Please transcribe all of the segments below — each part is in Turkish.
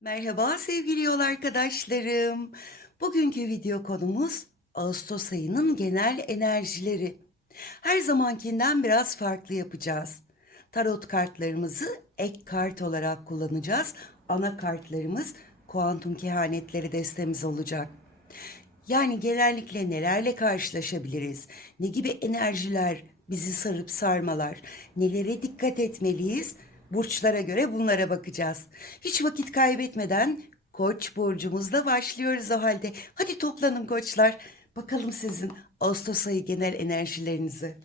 Merhaba sevgili yol arkadaşlarım. Bugünkü video konumuz Ağustos ayının genel enerjileri. Her zamankinden biraz farklı yapacağız. Tarot kartlarımızı ek kart olarak kullanacağız. Ana kartlarımız kuantum kehanetleri destemiz olacak. Yani genellikle nelerle karşılaşabiliriz? Ne gibi enerjiler bizi sarıp sarmalar? Nelere dikkat etmeliyiz? Burçlara göre bunlara bakacağız. Hiç vakit kaybetmeden Koç burcumuzla başlıyoruz o halde. Hadi toplanın koçlar. Bakalım sizin Ağustos ayı genel enerjilerinizi.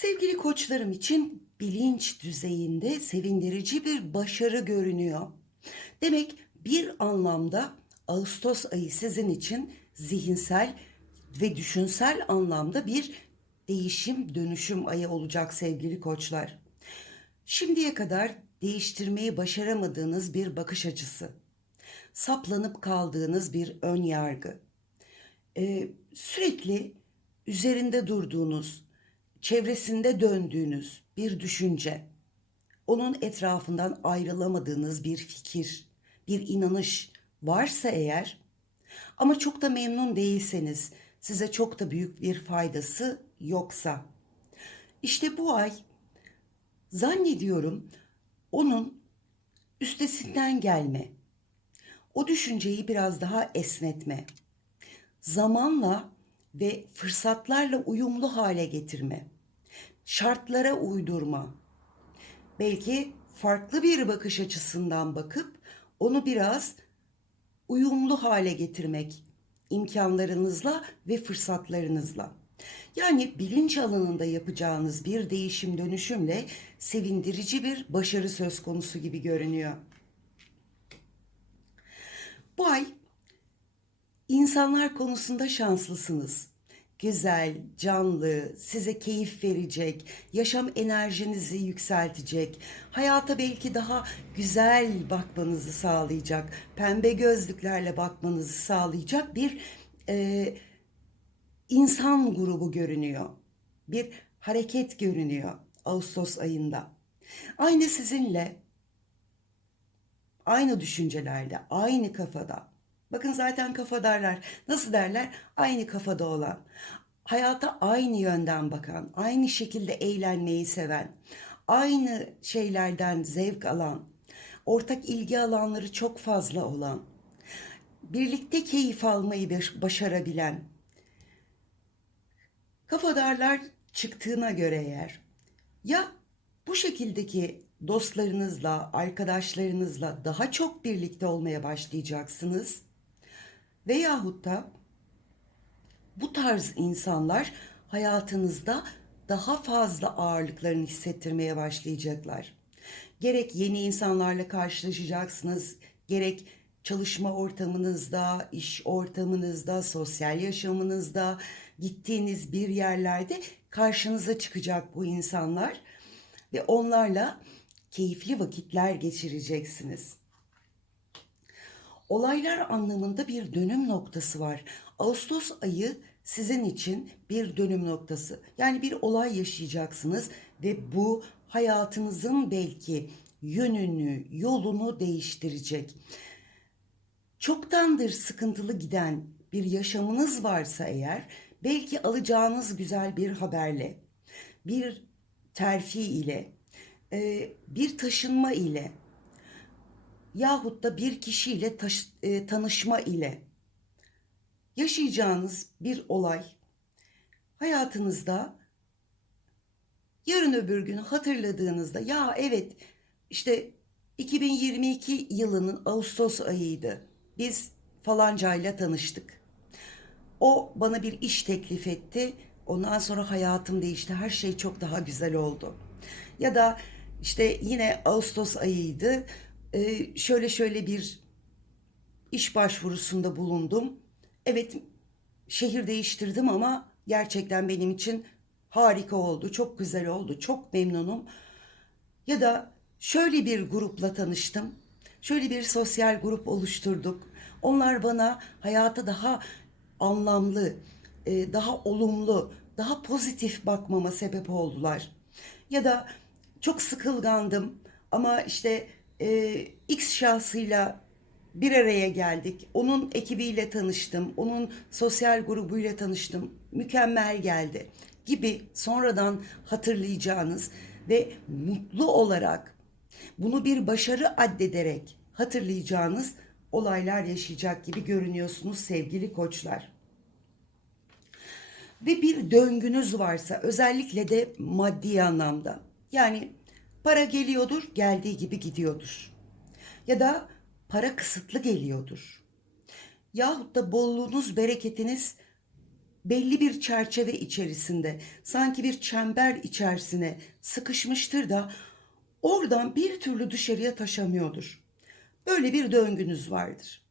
Sevgili koçlarım için bilinç düzeyinde sevindirici bir başarı görünüyor. Demek bir anlamda Ağustos ayı sizin için zihinsel ve düşünsel anlamda bir değişim dönüşüm ayı olacak sevgili koçlar. Şimdiye kadar değiştirmeyi başaramadığınız bir bakış açısı, saplanıp kaldığınız bir ön yargı, ee, sürekli üzerinde durduğunuz, çevresinde döndüğünüz bir düşünce, onun etrafından ayrılamadığınız bir fikir, bir inanış varsa eğer ama çok da memnun değilseniz, size çok da büyük bir faydası yoksa işte bu ay zannediyorum onun üstesinden gelme, o düşünceyi biraz daha esnetme, zamanla ve fırsatlarla uyumlu hale getirme, şartlara uydurma, belki farklı bir bakış açısından bakıp onu biraz uyumlu hale getirmek imkanlarınızla ve fırsatlarınızla. Yani bilinç alanında yapacağınız bir değişim dönüşümle sevindirici bir başarı söz konusu gibi görünüyor. Bu ay İnsanlar konusunda şanslısınız. Güzel, canlı, size keyif verecek, yaşam enerjinizi yükseltecek, hayata belki daha güzel bakmanızı sağlayacak, pembe gözlüklerle bakmanızı sağlayacak bir e, insan grubu görünüyor. Bir hareket görünüyor Ağustos ayında. Aynı sizinle, aynı düşüncelerde, aynı kafada Bakın zaten kafa derler. Nasıl derler? Aynı kafada olan. Hayata aynı yönden bakan, aynı şekilde eğlenmeyi seven, aynı şeylerden zevk alan, ortak ilgi alanları çok fazla olan, birlikte keyif almayı başarabilen, kafadarlar çıktığına göre eğer, ya bu şekildeki dostlarınızla, arkadaşlarınızla daha çok birlikte olmaya başlayacaksınız Veyahut da bu tarz insanlar hayatınızda daha fazla ağırlıklarını hissettirmeye başlayacaklar. Gerek yeni insanlarla karşılaşacaksınız, gerek çalışma ortamınızda, iş ortamınızda, sosyal yaşamınızda, gittiğiniz bir yerlerde karşınıza çıkacak bu insanlar ve onlarla keyifli vakitler geçireceksiniz. Olaylar anlamında bir dönüm noktası var. Ağustos ayı sizin için bir dönüm noktası. Yani bir olay yaşayacaksınız ve bu hayatınızın belki yönünü, yolunu değiştirecek. Çoktandır sıkıntılı giden bir yaşamınız varsa eğer belki alacağınız güzel bir haberle, bir terfi ile, bir taşınma ile yahut da bir kişiyle taş, e, tanışma ile yaşayacağınız bir olay hayatınızda yarın öbür gün hatırladığınızda ya evet işte 2022 yılının Ağustos ayıydı. Biz falancayla tanıştık. O bana bir iş teklif etti. Ondan sonra hayatım değişti. Her şey çok daha güzel oldu. Ya da işte yine Ağustos ayıydı e, şöyle şöyle bir iş başvurusunda bulundum. Evet şehir değiştirdim ama gerçekten benim için harika oldu, çok güzel oldu, çok memnunum. Ya da şöyle bir grupla tanıştım. Şöyle bir sosyal grup oluşturduk. Onlar bana hayata daha anlamlı, e, daha olumlu, daha pozitif bakmama sebep oldular. Ya da çok sıkılgandım ama işte e, X şahsıyla bir araya geldik. Onun ekibiyle tanıştım. Onun sosyal grubuyla tanıştım. Mükemmel geldi gibi sonradan hatırlayacağınız ve mutlu olarak bunu bir başarı addederek hatırlayacağınız olaylar yaşayacak gibi görünüyorsunuz sevgili koçlar. Ve bir döngünüz varsa özellikle de maddi anlamda. Yani para geliyordur, geldiği gibi gidiyordur. Ya da para kısıtlı geliyordur. Yahut da bolluğunuz, bereketiniz belli bir çerçeve içerisinde, sanki bir çember içerisine sıkışmıştır da oradan bir türlü dışarıya taşamıyordur. Böyle bir döngünüz vardır.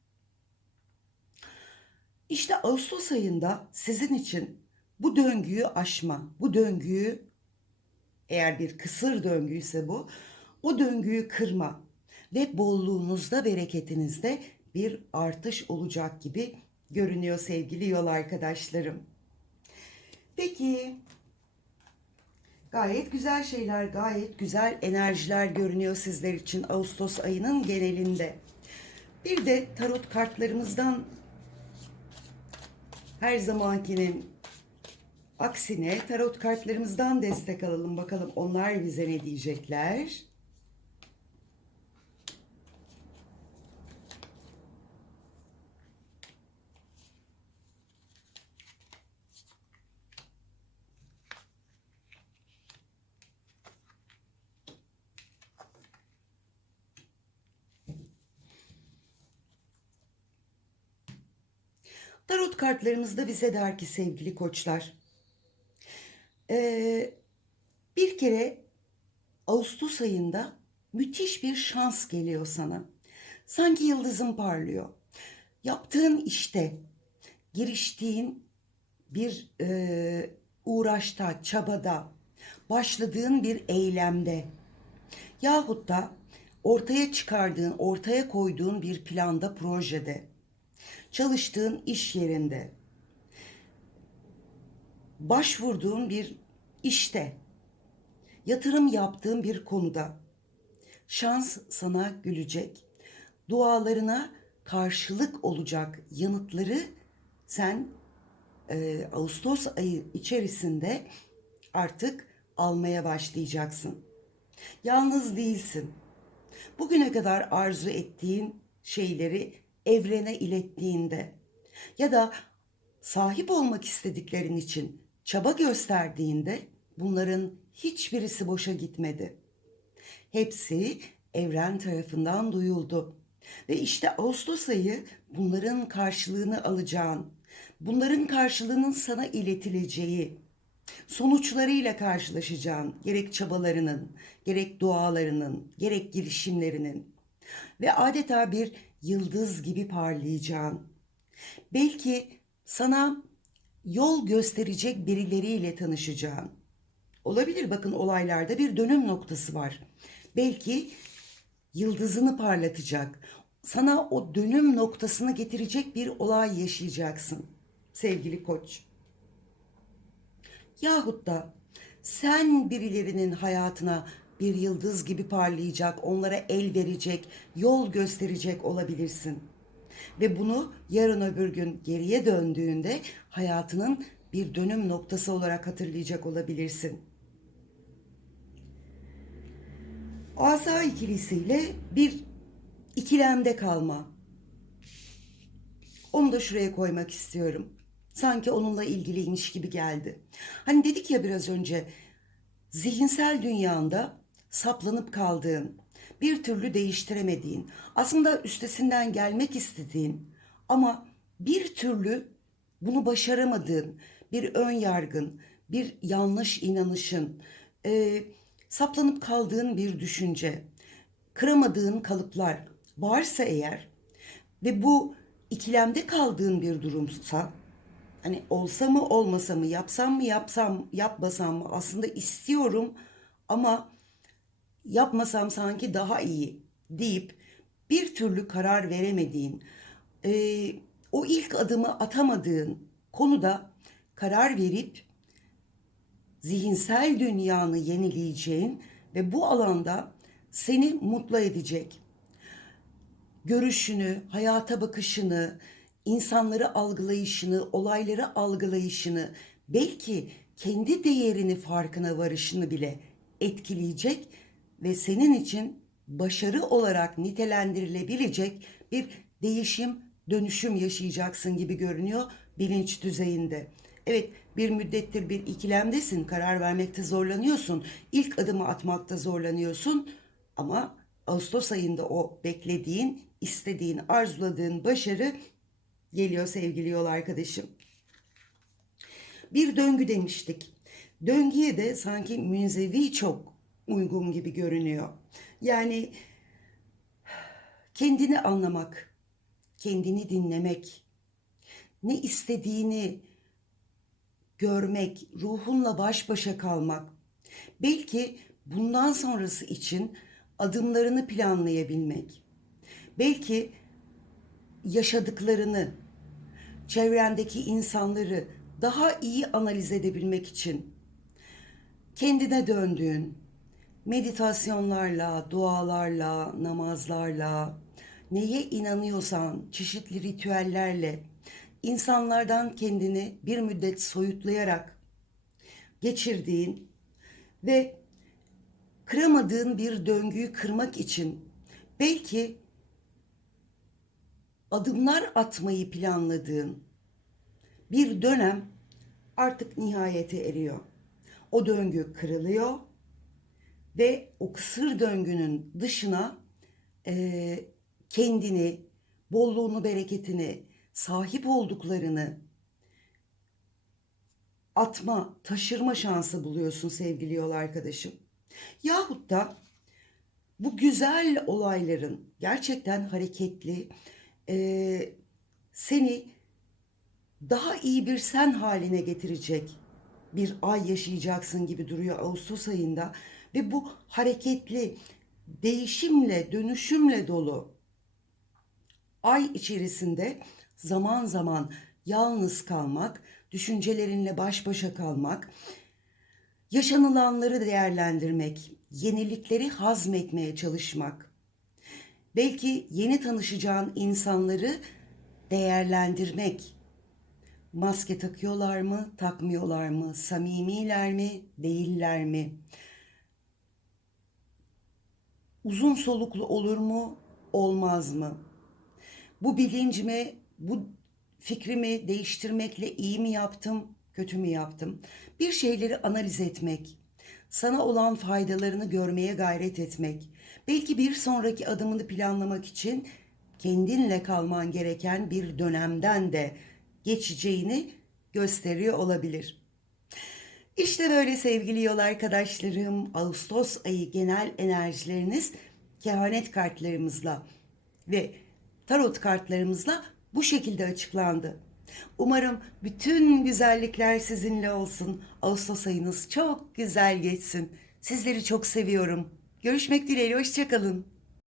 İşte Ağustos ayında sizin için bu döngüyü aşma, bu döngüyü eğer bir kısır döngüyse bu, o döngüyü kırma ve bolluğunuzda, bereketinizde bir artış olacak gibi görünüyor sevgili yol arkadaşlarım. Peki gayet güzel şeyler, gayet güzel enerjiler görünüyor sizler için Ağustos ayının genelinde. Bir de tarot kartlarımızdan her zamankinin aksine tarot kartlarımızdan destek alalım bakalım onlar bize ne diyecekler. Tarot kartlarımız da bize der ki sevgili koçlar. Ee, bir kere Ağustos ayında müthiş bir şans geliyor sana. Sanki yıldızın parlıyor. Yaptığın işte, giriştiğin bir e, uğraşta, çabada, başladığın bir eylemde yahut da ortaya çıkardığın, ortaya koyduğun bir planda, projede, çalıştığın iş yerinde, başvurduğun bir işte, yatırım yaptığın bir konuda şans sana gülecek. Dualarına karşılık olacak yanıtları sen e, Ağustos ayı içerisinde artık almaya başlayacaksın. Yalnız değilsin. Bugüne kadar arzu ettiğin şeyleri evrene ilettiğinde ya da sahip olmak istediklerin için çaba gösterdiğinde bunların hiçbirisi boşa gitmedi. Hepsi evren tarafından duyuldu. Ve işte Ağustos ayı bunların karşılığını alacağın, bunların karşılığının sana iletileceği, sonuçlarıyla karşılaşacağın, gerek çabalarının, gerek dualarının, gerek girişimlerinin ve adeta bir yıldız gibi parlayacağın. Belki sana yol gösterecek birileriyle tanışacağın. Olabilir bakın olaylarda bir dönüm noktası var. Belki yıldızını parlatacak. Sana o dönüm noktasını getirecek bir olay yaşayacaksın sevgili koç. Yahut da sen birilerinin hayatına bir yıldız gibi parlayacak, onlara el verecek, yol gösterecek olabilirsin. Ve bunu yarın öbür gün geriye döndüğünde hayatının bir dönüm noktası olarak hatırlayacak olabilirsin. Asa ikilisiyle bir ikilemde kalma. Onu da şuraya koymak istiyorum. Sanki onunla ilgiliymiş gibi geldi. Hani dedik ya biraz önce zihinsel dünyanda saplanıp kaldığın, bir türlü değiştiremediğin, aslında üstesinden gelmek istediğin ama bir türlü bunu başaramadığın bir ön yargın, bir yanlış inanışın, e, saplanıp kaldığın bir düşünce, kıramadığın kalıplar varsa eğer ve bu ikilemde kaldığın bir durumsa hani olsa mı olmasa mı yapsam mı yapsam yapmasam mı? Aslında istiyorum ama yapmasam sanki daha iyi deyip bir türlü karar veremediğin e, o ilk adımı atamadığın konuda karar verip zihinsel dünyanı yenileyeceğin ve bu alanda seni mutlu edecek görüşünü, hayata bakışını, insanları algılayışını, olayları algılayışını, belki kendi değerini farkına varışını bile etkileyecek ve senin için başarı olarak nitelendirilebilecek bir değişim, dönüşüm yaşayacaksın gibi görünüyor bilinç düzeyinde. Evet, bir müddettir bir ikilemdesin, karar vermekte zorlanıyorsun, ilk adımı atmakta zorlanıyorsun ama Ağustos ayında o beklediğin, istediğin, arzuladığın başarı geliyor sevgili yol arkadaşım. Bir döngü demiştik. Döngüye de sanki münzevi çok uygun gibi görünüyor. Yani kendini anlamak, kendini dinlemek, ne istediğini görmek, ruhunla baş başa kalmak. Belki bundan sonrası için adımlarını planlayabilmek. Belki yaşadıklarını, çevrendeki insanları daha iyi analiz edebilmek için kendine döndüğün meditasyonlarla, dualarla, namazlarla, neye inanıyorsan çeşitli ritüellerle insanlardan kendini bir müddet soyutlayarak geçirdiğin ve kıramadığın bir döngüyü kırmak için belki adımlar atmayı planladığın bir dönem artık nihayete eriyor. O döngü kırılıyor ve o kısır döngünün dışına e, kendini, bolluğunu, bereketini, sahip olduklarını atma, taşırma şansı buluyorsun sevgili yol arkadaşım. Yahut da bu güzel olayların gerçekten hareketli, e, seni daha iyi bir sen haline getirecek bir ay yaşayacaksın gibi duruyor Ağustos ayında ve bu hareketli, değişimle, dönüşümle dolu ay içerisinde zaman zaman yalnız kalmak, düşüncelerinle baş başa kalmak, yaşanılanları değerlendirmek, yenilikleri hazmetmeye çalışmak, belki yeni tanışacağın insanları değerlendirmek, maske takıyorlar mı, takmıyorlar mı, samimiler mi, değiller mi, uzun soluklu olur mu, olmaz mı? Bu bilincimi, bu fikrimi değiştirmekle iyi mi yaptım, kötü mü yaptım? Bir şeyleri analiz etmek, sana olan faydalarını görmeye gayret etmek, belki bir sonraki adımını planlamak için kendinle kalman gereken bir dönemden de geçeceğini gösteriyor olabilir. İşte böyle sevgili yol arkadaşlarım, Ağustos ayı genel enerjileriniz kehanet kartlarımızla ve tarot kartlarımızla bu şekilde açıklandı. Umarım bütün güzellikler sizinle olsun. Ağustos ayınız çok güzel geçsin. Sizleri çok seviyorum. Görüşmek dileğiyle, hoşçakalın.